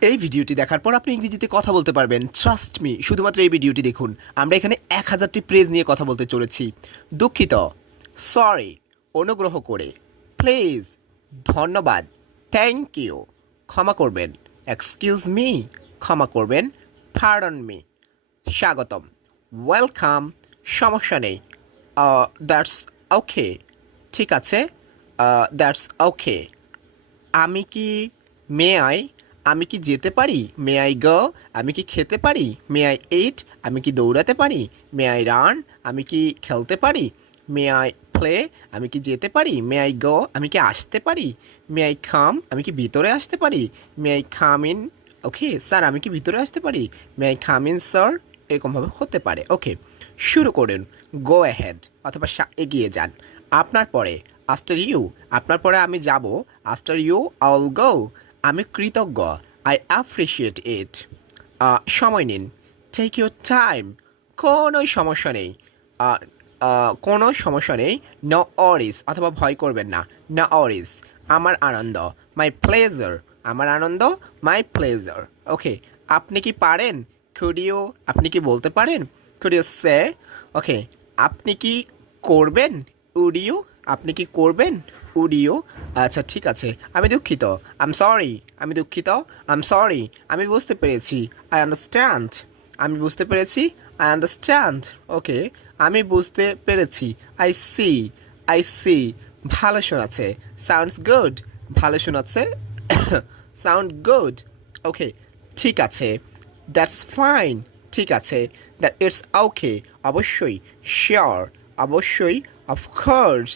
এই ভিডিওটি দেখার পর আপনি ইংরেজিতে কথা বলতে পারবেন, ট্রাস্ট মি। শুধুমাত্র এই ভিডিওটি দেখুন। আমরা এখানে 1000টি ফ্রেজ নিয়ে কথা বলতে চলেছি। দুঃখিত, সরি, অনুগ্রহ করে, প্লিজ, ধন্যবাদ, থ্যাংক ইউ, ক্ষমা করবেন, এক্সকিউজ মি, ক্ষমা করবেন, পার্ডন মি, স্বাগতম, ওয়েলকাম, সমস্যা নেই, দ্যাটস ওকে, ঠিক আছে, দ্যাটস ওকে, আমি কি, মে আই, আমি কি যেতে পারি, মে আই গো, আমি কি খেতে পারি, মে আই ইট, আমি কি দৌড়াতে পারি, মে আই রান, আমি কি খেলতে পারি, মে আই প্লে, আমি কি যেতে পারি, মে আই গো, আমি কি আসতে পারি, মে আই খাম, আমি কি ভিতরে আসতে পারি, মে আই খাম ইন, ওকে স্যার আমি কি ভিতরে আসতে পারি, মে আই খাম ইন স্যার, এরকমভাবে হতে পারে। ওকে, শুরু করুন, গো অ্যাহেড অথবা এগিয়ে যান। আপনার পরে, আফটার ইউ, আপনার পরে আমি যাব, আফটার ইউ আল গো, আমি কৃতজ্ঞ, আই অ্যাপ্রিসিয়েট ইট, সময় নিন, টেক ইউর টাইম, কোনো সমস্যা নেই, আহ, কোনো সমস্যা নেই, নো অরিস অথবা ভয় করবেন না, নো অরিস, আমার আনন্দ, মাই প্লেজার, আমার আনন্দ, মাই প্লেজার। ওকে, আপনি কি পারেন, কুড ইউ, আপনি কি বলতে পারেন, কুড ইউ সে, ওকে, আপনি কি করবেন, উড ইউ, আপনি কি করবেন, উড ইউ, আচ্ছা ঠিক আছে, আমি দুঃখিত, আই এম সরি, আমি দুঃখিত, আই এম সরি, আমি বুঝতে পেরেছি, আই আন্ডারস্ট্যান্ড, আমি বুঝতে পেরেছি, আই আন্ডারস্ট্যান্ড, ওকে, আমি বুঝতে পেরেছি, আই সি, আই সি, ভালো শোনাচ্ছে, সাউন্ডস গুড, ভালো শোনাচ্ছে, সাউন্ড গুড, ওকে, ঠিক আছে, দ্যাটস ফাইন, ঠিক আছে, দ্যাট ইটস ওকে, অবশ্যই, শিওর, অবশ্যই, অফকোর্স,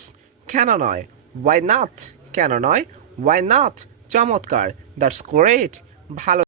কেন নয়, ওয়াই নট, কেন নয়, ওয়াই নট, চমৎকার, দ্যাটস গ্রেট, ভালো।